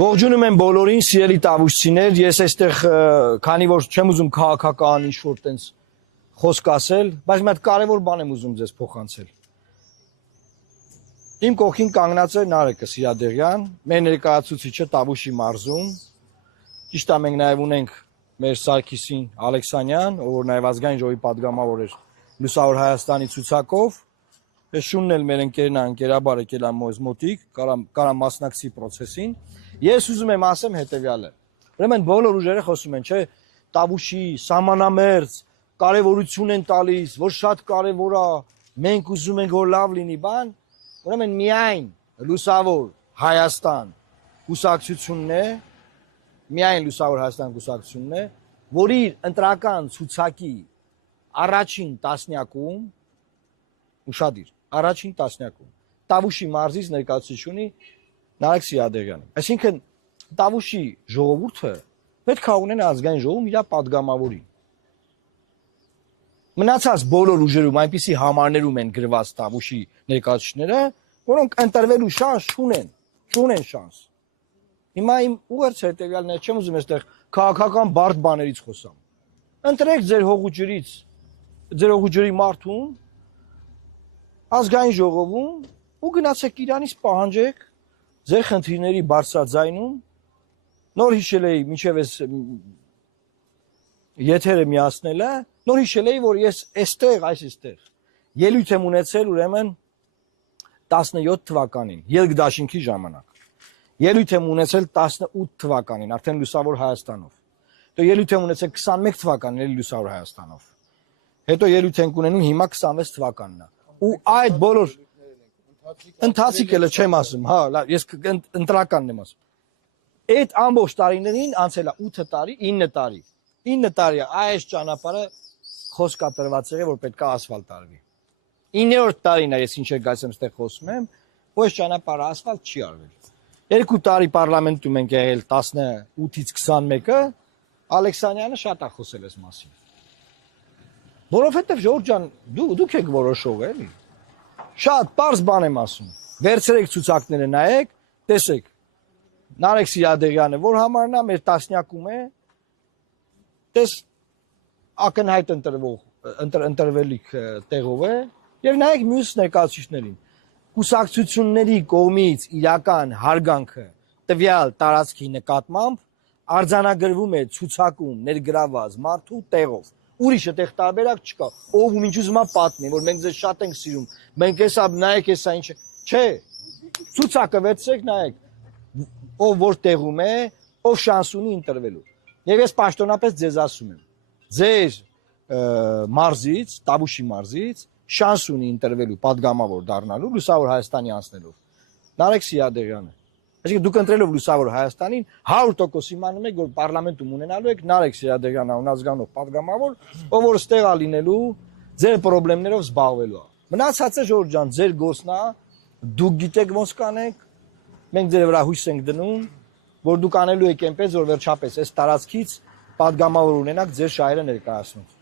Ողջունում եմ բոլորին, սիրելի տավուշցիներ, ես այստեղ քանի որ չեմ ուզում քաղաքական ինչ-որ տենց խոսք ասել, բայց մի հատ կարևոր բան եմ ուզում ձեզ փոխանցել։ Իմ կողքին կանգնած է Նարեկը Սիրադեղյան, մեր ներկայացուցիչը Տավուշի մարզում։ Ճիշտ է, մենք նաև ունենք մեր Սարգիսին Ալեքսանյան, ով նաև ազգային ժողովի падգամավոր էր Լուսավոր Հայաստանի ցուցակով։ Ես շունն էլ մեր ընկերն է, ընկերաբար եկել է մոզ մոտիկ, կարա մասնակցի process-ին։ Ես ուզում եմ ասեմ հետևյալը։ Ուրեմն բոլոր ուժերը խոսում են, չէ, Տավուշի սահմանամերձ կարևորություն են տալիս, որ շատ կարևոր է, մենք ուզում ենք որ լավ լինի, բան, ուրեմն միայն Լուսավոր Հայաստան կուսակցությունն է, միայն Լուսավոր Հայաստան կուսակցությունն է, որ իր ընտրական ցուցակի առաջին տասնյակում ուշադիր, առաջին տասնյակում Տավուշի մարզից ներկայացուցիչ ունի Նարեկ Սիրադեղյանը։ Այսինքն Տավուշի ժողովուրդը պետք է ունենա ազգային ժողովում իր падգամավորին։ Մնացած բոլոր ուժերում այնպիսի համարներում են գրված Տավուշի ներկայացուցիչները, որոնք ընտրվելու շանս չունեն շանս։ Հիմա իմ ուղերձը հետևյալն է, չեմ ուզում այստեղ քաղաքական բարդ բաներից խոսամ։ Ընտրեք ձեր հողուջրից, ձեր հողուջրի մարդուն ազգային ժողովում ու գնացեք իրանից պահանջեք ձեր խնդիրների բարձրաձայնում, նոր հիշել էի մինչև այս եթերը միացնելը, նոր հիշել էի, որ ես այստեղ ելույթ եմ ունեցել ուրեմն 17 թվականին, ելք դաշինքի ժամանակ, ելույթ եմ ունեցել 18 թվականին, արդեն Լուսավոր Հայաստանով, հետո ելույթ եմ ունեցել 21 թվականին Լուսավոր Հայաստանով, հետո ելույթ ենք ունենում հիմա 26 թվականն է, ու այդ բոլոր ընթացիկ էլ չեմ ասում, հա, ես ընտրականն եմ ասում։ Այդ ամբողջ տարիներին անցել է 8 տարի, 9 տարի այս ճանապարհը խոսք է տրված եղել, որ պետք է ասֆալտ արվի։ 9-րդ տարին է ես ինչ եկած եմ այստեղ խոսում եմ, ու այս ճանապարհը ասֆալտ չի արվել։ 2 տարի պարլամենտում ենք եղել 18-ից 21-ը, Ալեքսանյանը շատ է խոսել այս մասին։ Որովհետև Ժորժ ջան, դուք եք որոշող էլի։ Շատ պարզ բան եմ ասում։ Վերցրեք ցուցակները նայեք, տեսեք։ Նարեկ Սիրադեղյանը որ համարն է մեր տասնյակում է, տես ակնհայտ ընտրվելիք տեղով է, եւ նայեք մյուս ներկայացուցիչներին։ Կուսակցությունների կողմից իրական հարգանքը տվյալ տարածքի նկատմամբ արձանագրվում է ցուցակում ներգրաված մարդու տեղով։ Ուրիշը տեղ տարբերակ չկա, ով ու ինչ ուզում է պատմի, որ մենք ձեզ շատ ենք սիրում, մենք հեսա նայեք հեսա ինչ, չէ, ցուցակը վերցրեք նայեք, ով որ տեղում է, ով շանս ունի ընտրվելու։ Եվ ես պաշտոնապես ձեզ ասում եմ, ձեր մարզից, Տավուշի մարզից շանս ունի ընտրվելու падգամավոր դառնալու Լուսավոր Հայաստանի անցնելով։ Նարեկ Սիրադեղյանը։ Այսինքն դուք ընտրելով Լուսավոր Հայաստանին 100% իմանում եք, որ պարլամենտում ունենալու եք Նարեկ Սիրադեղյանը անազգանող падգամավոր, ով որ ստեղ է լինելու, ձեր խնդիրներով զբաղվելու է։ Մնացածը Ժորժ ջան, ձեր գործն է, դուք գիտեք ոնց կանեք, մենք ձեր վրա հույս ենք դնում, որ դուք անելու եք այնպես, որ վերջապես այս տարածքից падգամավոր ունենաք ձեր շահերը ներկայացնող։